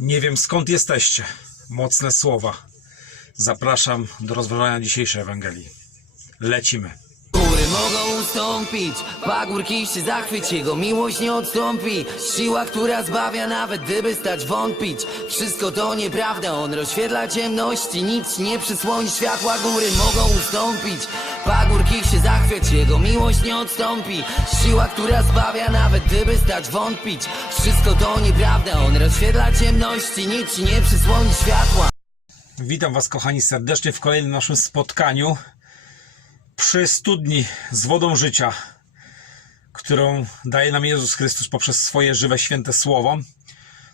Nie wiem skąd jesteście. Mocne słowa. Zapraszam do rozważania dzisiejszej Ewangelii. Lecimy. Mogą ustąpić, pagórki się zachwyć, Jego miłość nie odstąpi. Siła, która zbawia, nawet gdyby stać wątpić. Wszystko to nieprawda, On rozświetla ciemności, nic nie przysłoni światła. Góry mogą ustąpić, pagórki się zachwyć, Jego miłość nie odstąpi. Siła, która zbawia, nawet gdyby stać wątpić. Wszystko to nieprawda, On rozświetla ciemności, nic nie przysłoni światła. Witam Was, kochani, serdecznie w kolejnym naszym spotkaniu przy studni z wodą życia, którą daje nam Jezus Chrystus poprzez swoje żywe, święte słowo.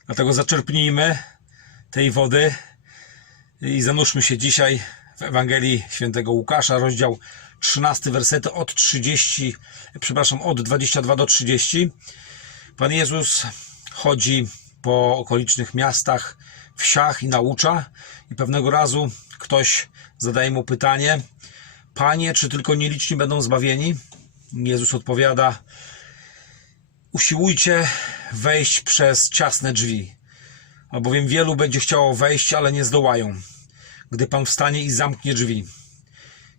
Dlatego zaczerpnijmy tej wody i zanurzmy się dzisiaj w Ewangelii Świętego Łukasza, rozdział 13, wersety od 30, przepraszam, od 22 do 30. Pan Jezus chodzi po okolicznych miastach, wsiach i naucza i pewnego razu ktoś zadaje mu pytanie Panie, czy tylko nieliczni będą zbawieni? Jezus odpowiada Usiłujcie wejść przez ciasne drzwi, albowiem wielu będzie chciało wejść, ale nie zdołają, gdy Pan wstanie i zamknie drzwi.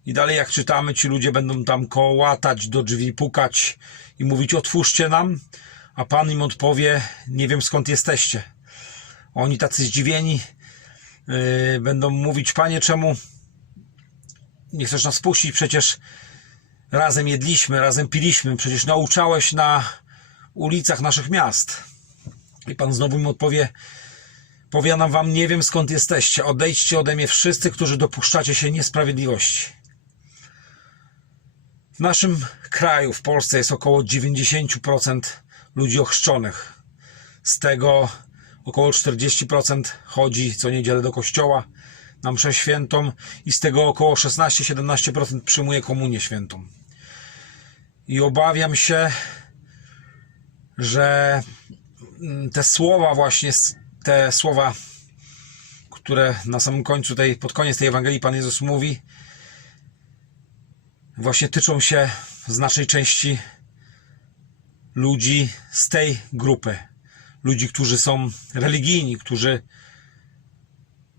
I dalej jak czytamy, ci ludzie będą tam kołatać do drzwi, pukać i mówić otwórzcie nam, a Pan im odpowie nie wiem skąd jesteście. Oni tacy zdziwieni yy, będą mówić Panie czemu nie chcesz nas puścić? Przecież razem jedliśmy, razem piliśmy, przecież nauczałeś na ulicach naszych miast. I Pan znowu im odpowie powiadam wam, nie wiem skąd jesteście, odejdźcie ode mnie wszyscy, którzy dopuszczacie się niesprawiedliwości. W naszym kraju, w Polsce jest około 90% ludzi ochrzczonych. Z tego około 40% chodzi co niedzielę do kościoła na mszę świętą i z tego około 16-17% przyjmuje komunię świętą. I obawiam się, że mm, te słowa właśnie, te słowa, które na samym końcu tej, pod koniec tej Ewangelii Pan Jezus mówi, właśnie tyczą się znacznej części ludzi z tej grupy. Ludzi, którzy są religijni, którzy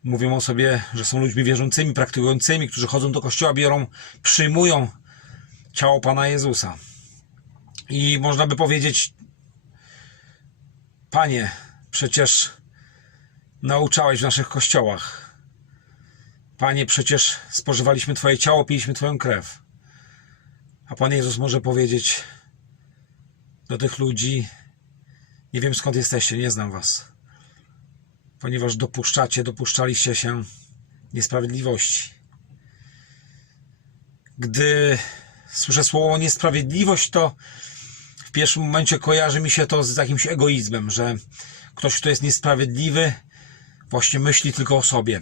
mówią o sobie, że są ludźmi wierzącymi, praktykującymi, którzy chodzą do kościoła, biorą, przyjmują ciało Pana Jezusa. I można by powiedzieć, Panie, przecież nauczałeś w naszych kościołach. Panie, przecież spożywaliśmy Twoje ciało, piliśmy Twoją krew. A Pan Jezus może powiedzieć do tych ludzi: Nie wiem skąd jesteście, nie znam Was, ponieważ dopuszczacie, dopuszczaliście się niesprawiedliwości. Gdy słyszę słowo niesprawiedliwość, to w pierwszym momencie kojarzy mi się to z jakimś egoizmem, że ktoś, kto jest niesprawiedliwy, właśnie myśli tylko o sobie.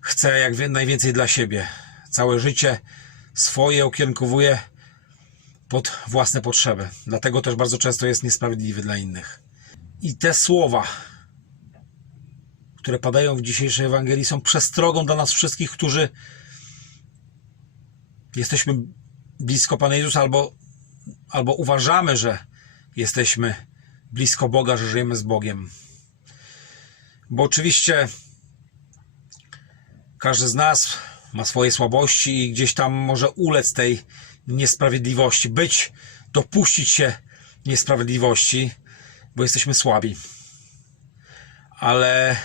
Chce jak najwięcej dla siebie. Całe życie swoje okienkowuje pod własne potrzeby. Dlatego też bardzo często jest niesprawiedliwy dla innych. I te słowa, które padają w dzisiejszej Ewangelii, są przestrogą dla nas wszystkich, którzy jesteśmy blisko Pana Jezusa albo, albo uważamy, że jesteśmy blisko Boga, że żyjemy z Bogiem. Bo oczywiście każdy z nas ma swoje słabości i gdzieś tam może ulec tej niesprawiedliwości, być, dopuścić się niesprawiedliwości, bo jesteśmy słabi. Ale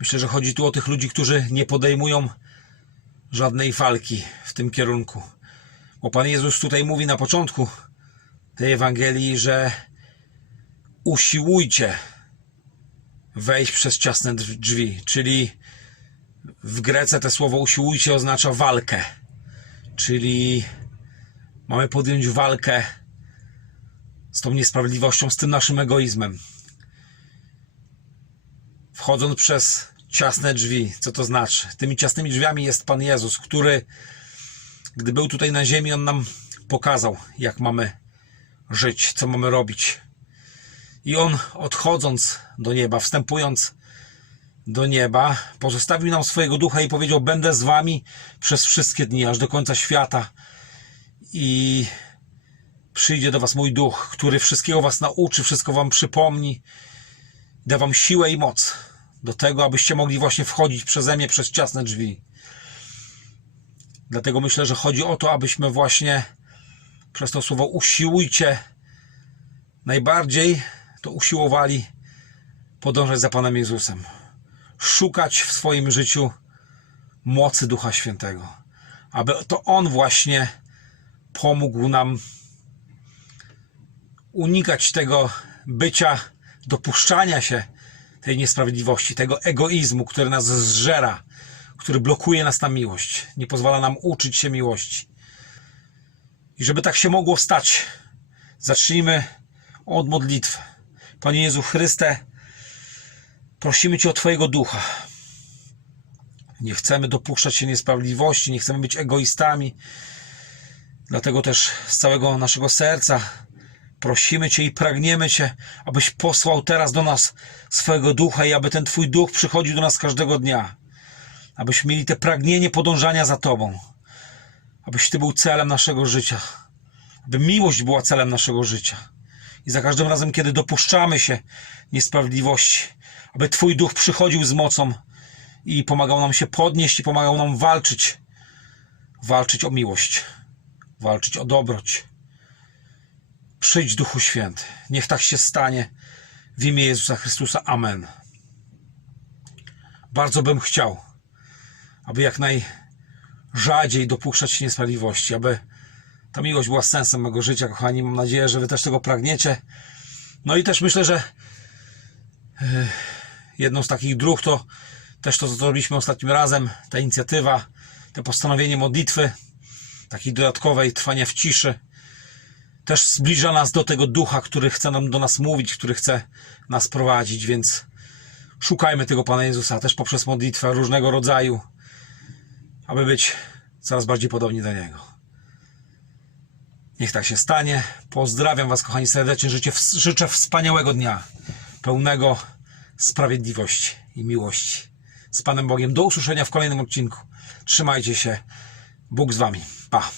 myślę, że chodzi tu o tych ludzi, którzy nie podejmują żadnej walki w tym kierunku. Bo Pan Jezus tutaj mówi na początku tej Ewangelii, że usiłujcie wejść przez ciasne drz- drzwi, czyli w Grece to słowo usiłujcie oznacza walkę, czyli mamy podjąć walkę z tą niesprawiedliwością, z tym naszym egoizmem. Wchodząc przez ciasne drzwi, co to znaczy? Tymi ciasnymi drzwiami jest Pan Jezus, który, gdy był tutaj na ziemi, On nam pokazał, jak mamy żyć, co mamy robić. I On, odchodząc do nieba, wstępując do nieba, pozostawił nam swojego ducha i powiedział: Będę z wami przez wszystkie dni, aż do końca świata. I przyjdzie do was mój duch, który wszystkiego was nauczy, wszystko wam przypomni. Da wam siłę i moc do tego, abyście mogli właśnie wchodzić przeze mnie przez ciasne drzwi. Dlatego myślę, że chodzi o to, abyśmy właśnie przez to słowo usiłujcie najbardziej to usiłowali podążać za Panem Jezusem. Szukać w swoim życiu mocy Ducha Świętego. Aby to On właśnie pomógł nam unikać tego bycia, dopuszczania się tej niesprawiedliwości, tego egoizmu, który nas zżera, który blokuje nas na miłość, nie pozwala nam uczyć się miłości. I żeby tak się mogło stać, zacznijmy od modlitwy. Panie Jezu Chryste, prosimy Cię o Twojego ducha. Nie chcemy dopuszczać się niesprawiedliwości, nie chcemy być egoistami. Dlatego też z całego naszego serca prosimy Cię i pragniemy Cię, abyś posłał teraz do nas swojego ducha i aby ten Twój duch przychodził do nas każdego dnia. Abyśmy mieli te pragnienie podążania za Tobą. Abyś Ty był celem naszego życia. Aby miłość była celem naszego życia. I za każdym razem, kiedy dopuszczamy się niesprawiedliwości, aby Twój duch przychodził z mocą i pomagał nam się podnieść i pomagał nam walczyć. Walczyć o miłość, walczyć o dobroć. Przyjdź Duchu Święty. Niech tak się stanie w imię Jezusa Chrystusa. Amen. Bardzo bym chciał, aby jak najrzadziej dopuszczać się niesprawiedliwości, aby ta miłość była sensem mego życia, kochani. Mam nadzieję, że Wy też tego pragniecie. No i też myślę, że e, jedną z takich dróg to też to, co zrobiliśmy ostatnim razem, ta inicjatywa, to postanowienie modlitwy, takiej dodatkowej, trwania w ciszy, też zbliża nas do tego ducha, który chce nam do nas mówić, który chce nas prowadzić, więc szukajmy tego Pana Jezusa też poprzez modlitwę różnego rodzaju, aby być coraz bardziej podobni do Niego. Niech tak się stanie. Pozdrawiam Was, kochani, serdecznie. Życzę, życzę wspaniałego dnia, pełnego sprawiedliwości i miłości. Z Panem Bogiem. Do usłyszenia w kolejnym odcinku. Trzymajcie się. Bóg z Wami. Pa.